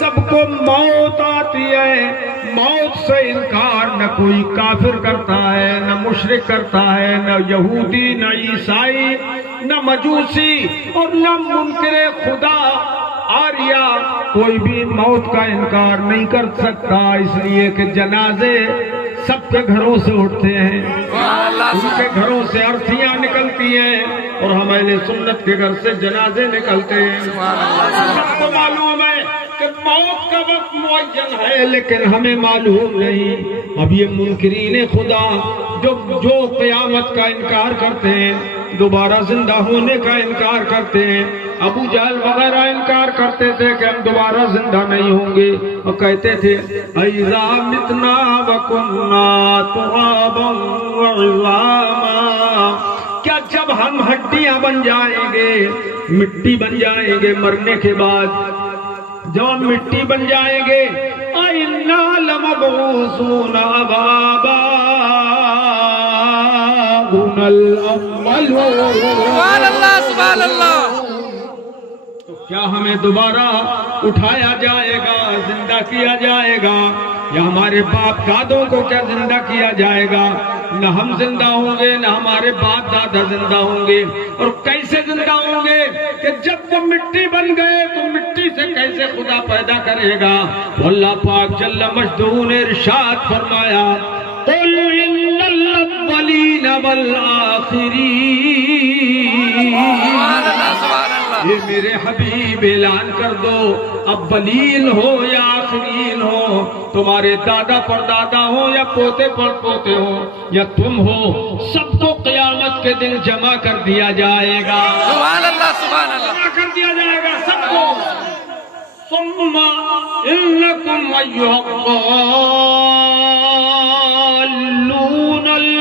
सबको मौत आती है, मौत से इनकार न कोई काफिर करता है, न मुशरिक करता है, न यहूदी, न ईसाई, न मजूसी और न मुनकिरे खुदा आर्या। कोई भी मौत का इनकार नहीं कर सकता, इसलिए कि जनाजे सबके घरों से उठते हैं, उनके घरों से अर्थियां निकलती हैं और हमारे सुन्नत के घर से जनाजे निकलते हैं। सबको मालूम है कि मौत का वक्त मुअय्यन है, लेकिन हमें मालूम नहीं। अब ये मुनकिरीन खुदा जो क़यामत का इनकार करते हैं, दोबारा जिंदा होने का इनकार करते हैं, अबू जहल वगैरह इनकार करते थे कि हम दोबारा जिंदा नहीं होंगे और कहते थे ऐज़ा मितना व कुन्ना तुराबन व इज़ामा, क्या जब हम हड्डियां बन जाएंगे, मिट्टी बन जाएंगे, मरने के बाद जब हम मिट्टी बन जाएंगे, इन्ना लमबऊसून अबाबा सुभान अल्लाह। तो क्या हमें दोबारा उठाया जाएगा, जिंदा किया जाएगा, या हमारे बाप दादों को क्या जिंदा किया जाएगा? न हम जिंदा होंगे, न हमारे बाप दादा जिंदा होंगे। और कैसे जिंदा होंगे कि जब वो मिट्टी बन गए तो मिट्टी से कैसे खुदा पैदा करेगा? अल्लाह पाक जल्ल मजदूर ने इरशाद फरमाया, कुल इन्नल अव्वलीन वल आखिरीन, ये मेरे हबीब ऐलान कर दो, अव्वलीन हो या आखिरीन हो, तुम्हारे दादा परदादा हो या पोते परपोते हो या तुम हो, सबको क़यामत के दिन जमा कर दिया जाएगा। सुभान अल्लाह, सुभान अल्लाह। जमा कर दिया जाएगा सबको। सुम्मा इन्नकुम अय्युहल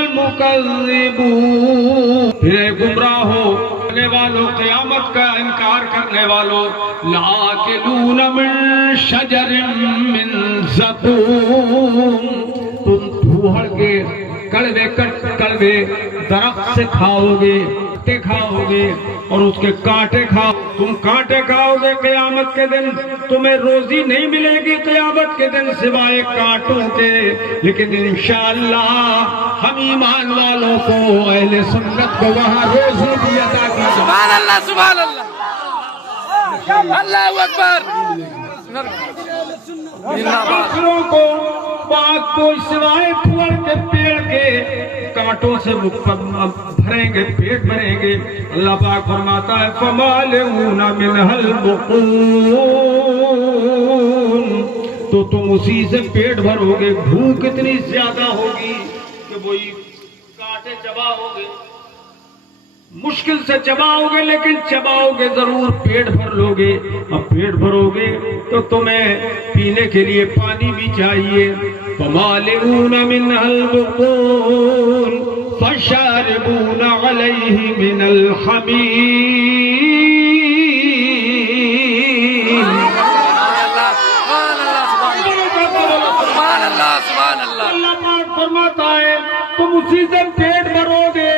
मुकज़्ज़िबून, फिर गुमराह होने वालों, क़यामत का इनकार करने वालों, लाकिलून मिन शजरिन मिन ज़क़ूम, तुम धूहड़ के कड़वे दरख्त से खाओगे, खाओगे और उसके कांटे खाओ, तुम कांटे खाओगे क़यामत के दिन, तुम्हें रोजी नहीं मिलेगी क़यामत के दिन सिवाय कांटों के। लेकिन इंशाअल्लाह हम ईमान वालों को, अहले सुन्नत को वहाँ रोजी भी अता कर। सुभान अल्लाह, सुभान अल्लाह, अल्लाहू अकबर। काफिरों को बात को सिवाय फूल के पेड़ के कांटों से भरेंगे, पेट भरेंगे। अल्लाह पाक फरमाता है फमालऊना मिनहल बुक़ून, तो तुम उसी से पेट भरोगे। भूख इतनी ज्यादा होगी कि वही कांटे चबाओगे, मुश्किल से चबाओगे, लेकिन चबाओगे जरूर, पेट भर लोगे। अब पेट भरोगे तो तुम्हें पीने के लिए पानी भी चाहिए। फमालिऊना मिनल बुक़ून फशारिबूना अलैहि मिनल हमीम। अल्लाह पाक फरमाता है तुम उसी से पेट भरोगे।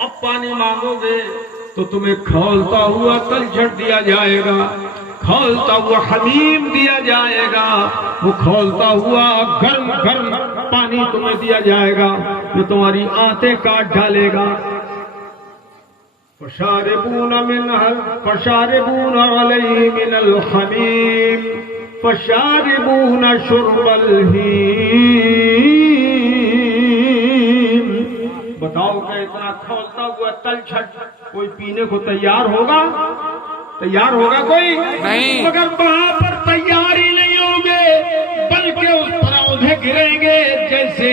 अब पानी मांगोगे तो तुम्हें खौलता हुआ तलछट दिया जाएगा, खौलता हुआ हमीम दिया जाएगा, वो खौलता हुआ गर्म गर्म पानी तुम्हें दिया जाएगा जो तुम्हारी आंतें काट डालेगा। फशारिबूना अलैहि मिनल हमीम फशारिबूना शुर्बल हीम। बताओ कि इतना खौलता हुआ तलछट कोई पीने को तैयार होगा? तैयार होगा कोई नहीं। मगर वहां पर तैयार ही नहीं होंगे, बल्कि उस पर औंधे गिरेंगे जैसे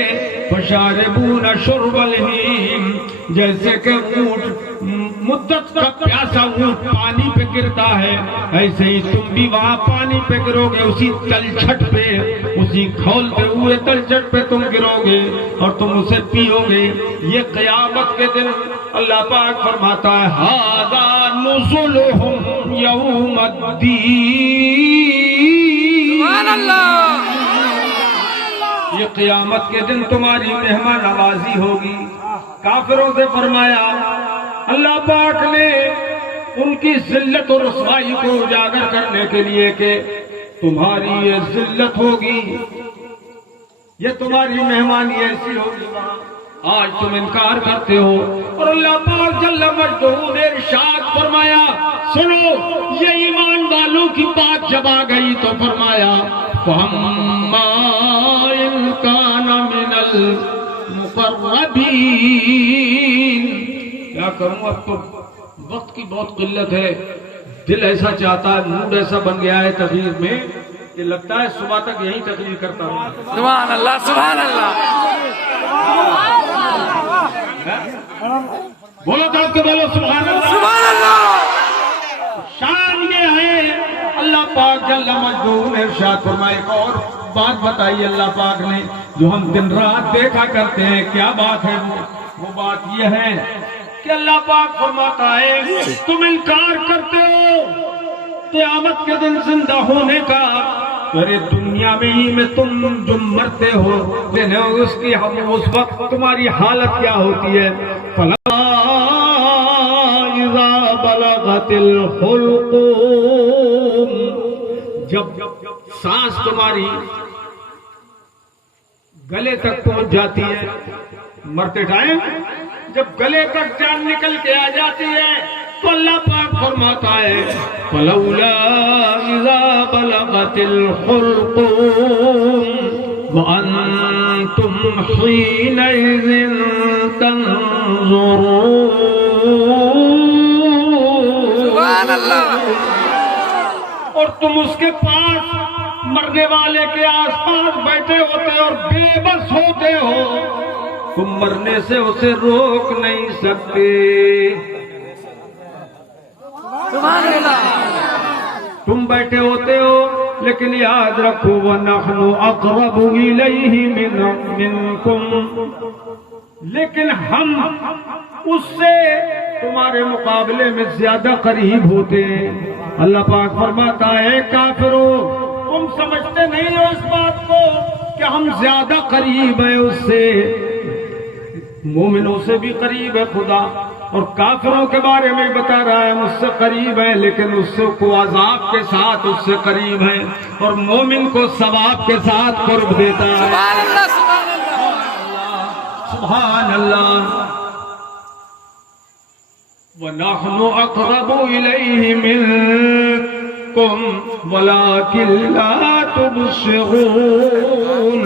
फशारिबूना शुर्बल हीम, जैसे कि ऊंट मुद्दत का प्यासा ऊंट पानी पे गिरता है, ऐसे ही तुम भी वहां पानी पे गिरोगे, उसी तलछट पे, उसी खौलते हुए तलछट पे तुम गिरोगे और तुम उसे पियोगे। ये क़यामत के दिन अल्लाह पाक फरमाता है हाज़ा नुज़ुलुहुम यौमद्दीन। सुभान अल्लाह। ये क़यामत के दिन तुम्हारी मेहमान नवाजी होगी। काफिरों से फरमाया अल्लाह पाक ने उनकी जिल्लत और रसवाई को उजागर करने के लिए कि तुम्हारी ये जिल्लत होगी, ये तुम्हारी मेहमानी ऐसी होगी, आज तुम इनकार करते हो। और अल्लाह पाक जल्ल मजदूर ने इरशाद फरमाया, सुनो, ये ईमान वालों की बात जब आ गई तो फरमाया फअम्मा इन कान मिनल मुक़र्रबीन। क्या करूं, अब तो वक्त की बहुत किल्लत है, दिल ऐसा चाहता है, मूड ऐसा बन गया है तकरीर में कि लगता है सुबह तक यही तकरीर करता हूं। सुभान अल्लाह, सुभान अल्लाह। बोलो तो के बोलो सुभान अल्लाह, सुभान अल्लाह। शान ये है। अल्लाह पाक जल्ल मजदूर ने इरशाद फरमाया, एक और बात बताई अल्लाह पाक ने जो हम दिन रात देखा करते हैं। क्या बात है वो बात ये है कि अल्लाह पाक फरमाता है तुम इनकार करते हो क़यामत के दिन जिंदा होने का। अरे दुनिया में ही में तुम जो मरते हो उसकी हम उस वक्त तुम्हारी हालत क्या होती है। फला इज़ा बलगतिल हुल्क़ूम, जब सांस तुम्हारी गले तक पहुंच जाती है, मरते टाइम जब गले तक जान निकल के आ जाती है तो अल्लाह पाक फरमाता है फलौला इज़ा बलगतिल हुल्क़ूम व अंतुम हीनइज़िन तंज़ुरून। सुभान अल्लाह। और तुम उसके पास मरने वाले के आसपास बैठे होते और बेबस होते हो, तुम मरने से उसे रोक नहीं सकते। सुभान अल्लाह। तुम बैठे होते हो लेकिन याद रखो वनहनु अक़रबु इलैहि मिनकुम, लेकिन हम उससे तुम्हारे मुकाबले में ज्यादा करीब होते हैं। अल्लाह पाक फरमाता है काफिरों, तुम समझते नहीं हो इस बात को कि हम ज्यादा करीब है उससे। मोमिनों से भी करीब है खुदा, और काफिरों के बारे में बता रहा है मुझसे करीब है, लेकिन उससे को अजाब के साथ उससे करीब है, और मोमिन को सवाब के साथ कुर्ब देता है। सुभान अल्लाह, सुभान अल्लाह, सुभान अल्लाह। वनहनु अक़रबु इलैहि मिनकुम वलाकिन ला तुबसिरून,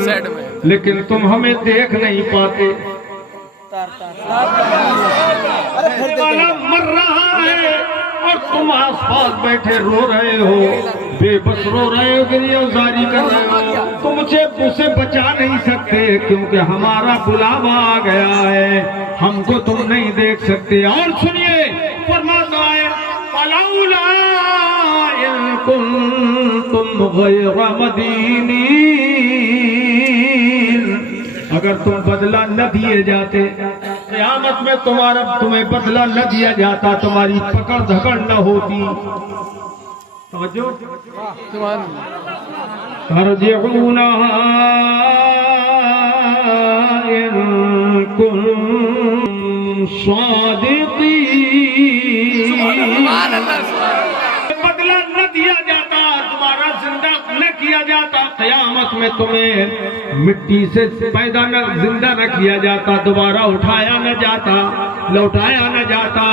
लेकिन तुम हमें देख नहीं पाते। वाला मर रहा है और तुम आसपास बैठे रो रहे हो, बेबस रो रहे हो, गिरियाजारी कर रहे हो। तुम उसे बचा नहीं सकते क्योंकि हमारा बुलावा आ गया है, हमको तुम नहीं देख सकते। और सुनिए फरमाता है फलौला इन कुंतुम गैर मदीनीन, अगर तुम बदला न दिए जाते, क़यामत में तुम्हें बदला न दिया जाता, तुम्हारी पकड़ धकड़ न होती। समझो, तरजिऊनहा इन कुंतुम सादिक़ीन, बदला न दिया जाता, दोबारा जिंदा न किया जाता, क़यामत में तुम्हें मिट्टी से पैदा न जिंदा न किया जाता, दोबारा उठाया न जाता, लौटाया न जाता,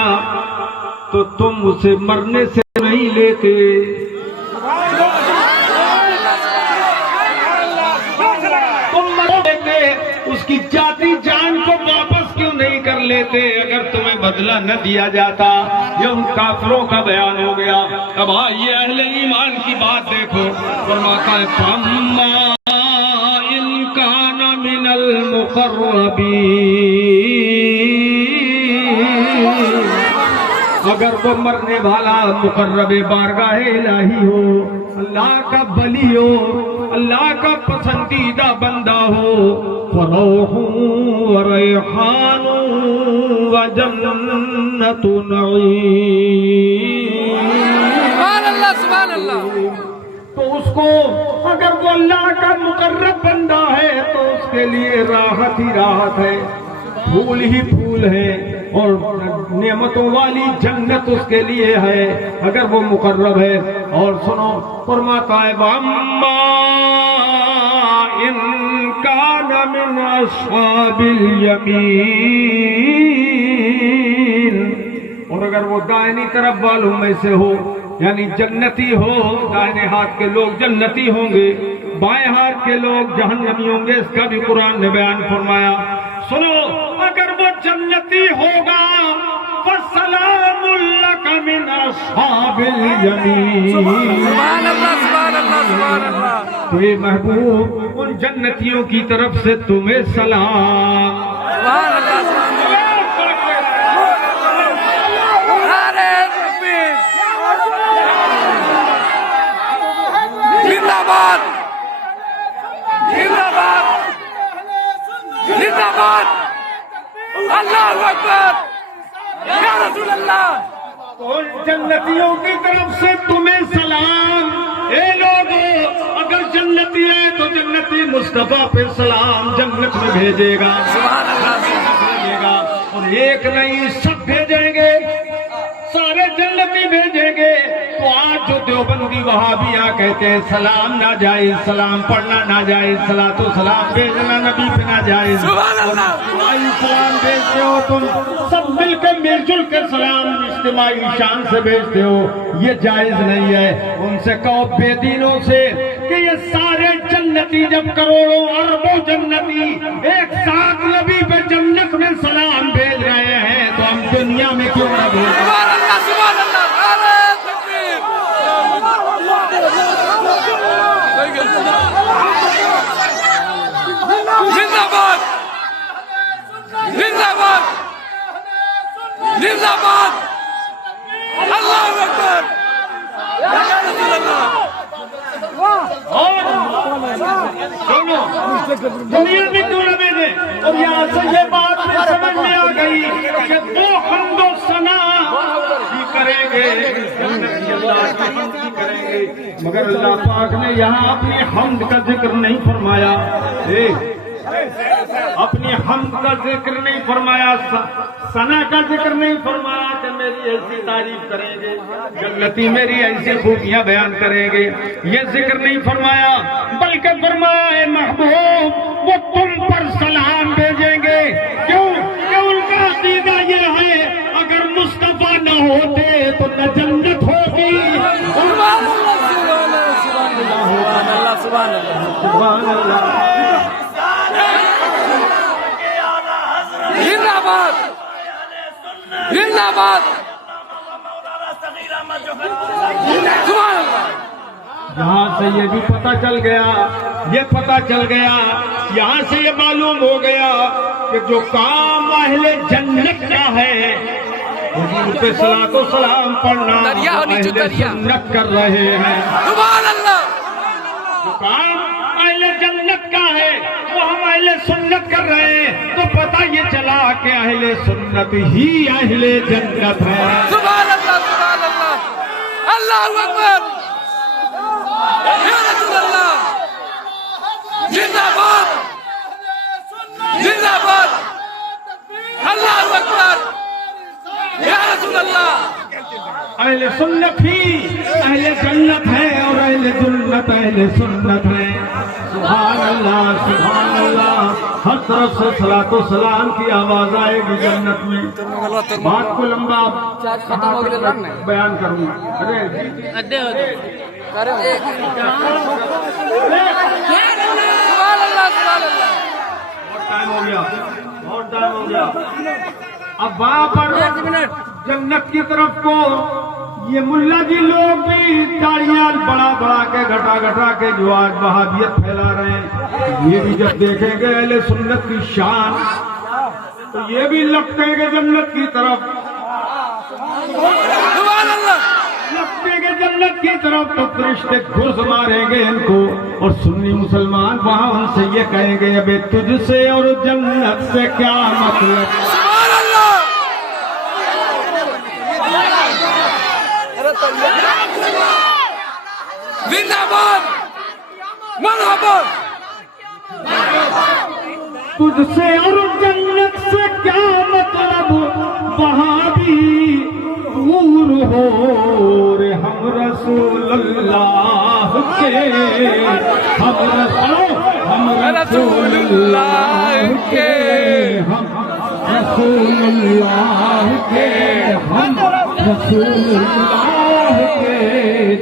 तो तुम उसे मरने से नहीं लेते। तुम मर लेते, उसकी जाती जान को वापस क्यों नहीं कर लेते अगर तुम्हें बदला न दिया जाता। ये उन काफिरों का बयान हो गया। अब ये अहले ईमान की बात देखो, फरमाता है फम्मा इन कान मिनल मुक़र्रबीन, अगर वो मरने वाला मुक़र्रबे बारगाहे इलाही हो, अल्लाह का बली हो, अल्लाह का पसंदीदा बंदा हो, फरौहु व रैहानु व जन्नतु नईम, सुभान अल्लाह, सुभान अल्लाह। तो उसको अगर वो अल्लाह का मुकर्रब बंदा है तो उसके लिए राहत ही राहत है, फूल ही फूल है, और नेमतों वाली जन्नत उसके लिए है अगर वो मुकर्रब है। और सुनो फरमाता है अम्मा इनका मिन अस्हाबिल यमीन, और अगर वो दाहिनी तरफ वालों में से हो यानी जन्नती हो, दाहिने हाथ के लोग जन्नती होंगे, बाएं हाथ के लोग जहन्नमी होंगे, इसका भी कुरान ने बयान फरमाया। सुनो अगर वो जन्नती होगा फसलामुल लका मिन अस्हाबिल यमीन, सुभान अल्लाह सुभान अल्लाह सुभान अल्लाह। तो ये महबूब उन जन्नतियों की तरफ से तुम्हें सलाम। सुभान अल्लाह सुभान अल्लाह। अरे तकबीर, जिंदाबाद जिंदाबाद जिंदाबाद, अल्लाहू अकबर, या रसूल अल्लाह। उन जन्नतियों की तरफ से तुम्हें सलाम। ए लोगों अगर जन्नती है तो जन्नती मुस्तफा पे सलाम जन्नत में भेजेगा, सुभान अल्लाह। भेजेगा, और एक नहीं सब भेजेंगे, सारे जन्नती भेजेंगे। तो आज जो देवबंदी वहाबिया कहते हैं सलाम ना जाए, सलाम पढ़ना ना जाए, सलातो सलाम भेजना नबी पे ना जाए, सुभान अल्लाह। सलाम भेजते हो तुम सब मिलकर मिलजुल कर सलाम इज्तिमाई शान से भेजते हो, ये जायज नहीं है। उनसे कहो बेदीनों से कि ये सारे जन्नती जब करोड़ों अरबों जन्नती एक साथ नबी पे जन्नत में सलाम भेज रहे हैं तो हम दुनिया में क्यों ना भेजें? सुभान अल्लाह सुभान अल्लाह। अरे तकबीर, जिंदाबाद जिंदाबाद जिंदाबाद, अल्लाहू अकबर, या रसूल अल्लाह। और दोनों दुनिया में क्यों न भेजे? और यहाँ से ये बात भी समझ में आ गई कि दो हमदो सना भी करेंगे, करेंगे, मगर अल्लाह पाक ने यहाँ अपनी हमद का जिक्र नहीं फरमाया, अपनी हमद का जिक्र नहीं फरमाया, सना का जिक्र नहीं फरमाया कि मेरी ऐसी तारीफ करेंगे, जन्नती मेरी ऐसी खूबियां बयान करेंगे, ये जिक्र नहीं फरमाया, बल्कि फरमाया है महबूब वो तुम पर सलाम भेजेंगे। क्यों? कि उनका अकीदा ये है अगर मुस्तफा न होते तो न जन्नत होगी। सुभान अल्लाह सुभान अल्लाह सुभान अल्लाह सुभान अल्लाह। जिंदाबाद जिंदाबाद, सुभान अल्लाह। यहाँ से ये भी पता चल गया, ये पता चल गया, यहाँ से ये मालूम हो गया कि जो काम अहले जन्नत का है हुजूर पे सलातो सलाम पढ़ना दरिया होनी अहले दरिया। सुन्नत कर रहे हैं। सुभान अल्लाह। जो काम अहले जन्नत का है वो हम अहले सुन्नत कर रहे हैं, तो पता ये चला कि अहले सुन्नत ही अहले जन्नत है। सुभान अल्लाह सुभान अल्लाह, अल्लाहू अकबर, या रसूल अल्लाह। जिंदाबाद जिंदाबाद, अल्लाहू अकबर, या रसूल अल्लाह। अहले सुन्नत ही अहले जन्नत है और अहले जन्नत अहले सुन्नत है। सुभान अल्लाह सुभान अल्लाह। हर तरफ से सलातो सलाम की आवाज आएगी जन्नत में। बात को लंबा बयान करूंगा। अरे सुभान अल्लाह सुभान अल्लाह। बहुत टाइम हो गया, बहुत टाइम हो गया। अब वहां पर जन्नत की तरफ को ये मुल्ला जी लोग भी तालियां बढ़ा बढ़ा के घटा घटा के जो आज वहाबियत फैला रहे हैं, ये भी जब देखेंगे अहले सुन्नत की शान तो ये भी लपटेंगे जन्नत की तरफ, सुभान अल्लाह। लपटेंगे जन्नत की तरफ तो फरिश्ते घुस मारेंगे इनको। और सुन्नी मुसलमान वहां उनसे ये कहेंगे अबे तुझसे और जन्नत से क्या मतलब। सुभान अल्लाह। जिंदाबाद मरहबा। तुझसे और जन्नत से क्या मतलब, वहाबी दूर हो रे हम रसूलुल्लाह के, हम रसूलुल्लाह के, हम रसूलुल्लाह के, हम रसूलुल्लाह के,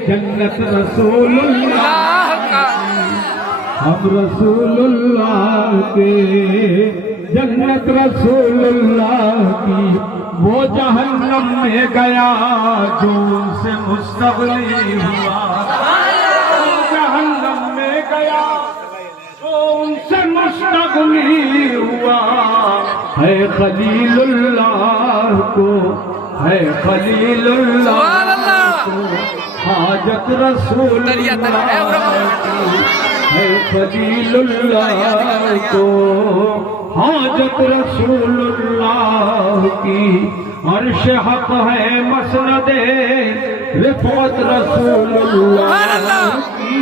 जन्नत रसूलुल्लाह का, हम रसूलुल्लाह के, जन्नत रसूलुल्लाह की। वो जहन्नम में गया जो उनसे मुस्तग़नी हुआ, जहन्नम में गया जो उनसे मुस्तग़नी हुआ। है खलीलुल्लाह को, है खलीलुल्लाह को हाजत रसूलुल्लाह की, है खलीलुल्लाह को हाजत रसूलुल्लाह की। अर्श हक है मसनदे रिफ़अत रसूलुल्लाह की,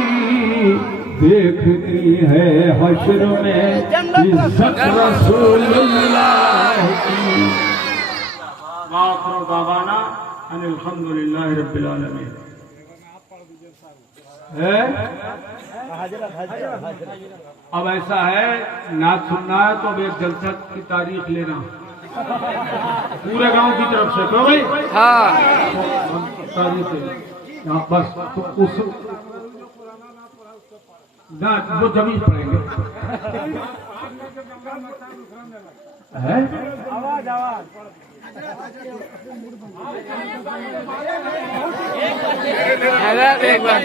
देखती है हश्र में इज्जत रसूलुल्लाह की। आखिर दावाना अनिल हम्दुलिल्लाहि रब्बिल आलमीन। अब ऐसा है, नाच सुनना है तो अब एक जलसा की तारीख लेना पूरे गांव की तरफ से, तो भाई हाँ तारीख यहाँ बस तो उस ना वो जमीन पड़ेंगे है? आवाज आवाज एक बार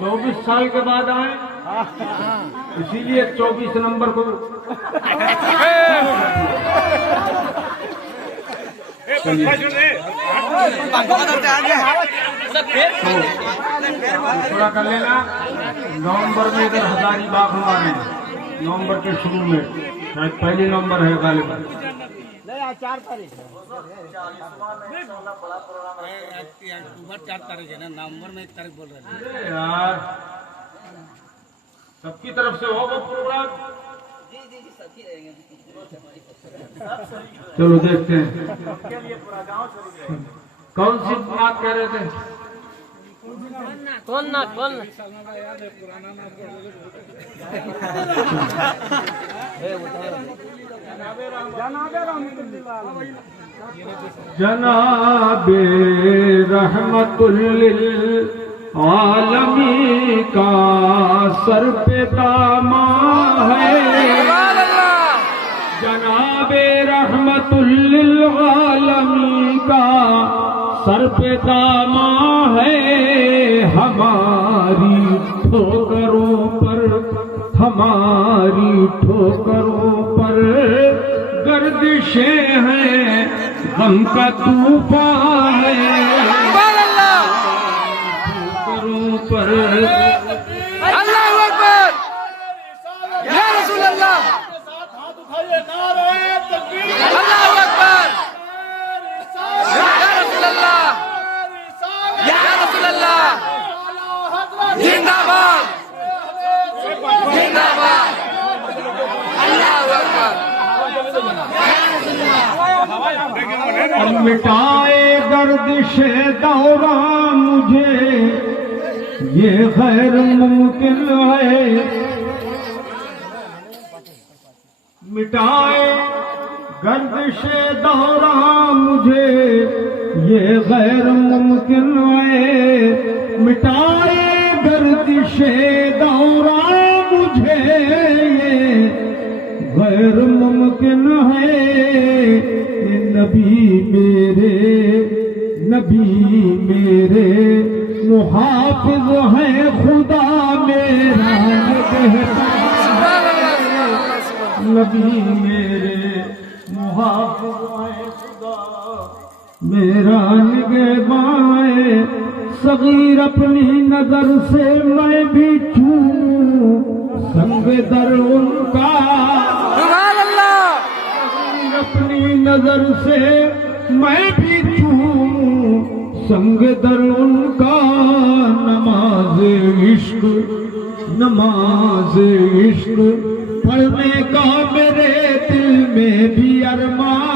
24 साल के बाद आए, इसीलिए 24 नंबर को पूरा कर लेना। नवंबर में इधर हजारीबाग हुआ है, नवंबर के शुरू में, शायद पहली नवंबर है गालिबा। 4 तारीख अक्टूबर 4 तारीख है ना, नवंबर में 1 तारीख बोल रहे हैं यार। सबकी तरफ से हो वो प्रोग्राम। चलो देखते हैं कौन सी बात कह रहे थे। कौन ना जनाबे रहमतुल लिल आलमी का सर पे दामा है, जनाबे रहमतुल लिल आलमी का सर पे दामा है। हमारी ठोकरों पर, हमारी ठोकरों पर गर्दिशें हैं, गम का तूफान है। ठोकरों पर अल्लाहू अकबर, या रसूल अल्लाह, अल्लाहू अकबर, या रसूल अल्लाह, या रसूल अल्लाह, जिंदाबाद जिंदाबाद, अल्लाहू अकबर। मिटाए गर्दिशे दौरा मुझे ये गैर मुमकिन है, मिटाए गर्दिशे दौरा मुझे ये गैर मुमकिन है, मिटाए गर्दिशे दौरा मुझे ये गैर मुमकिन है। नबी मेरे मुहाफिज है, खुदा मेरा नबी मेरे मुहाफिज है, खुदा मेरा निगहबान। सगीर अपनी नजर से मैं भी चूमूं संग दर उनका, अपनी नजर से मैं भी चूमूं संग दर उनका। नमाज इश्क पढ़ने का मेरे दिल में भी अरमान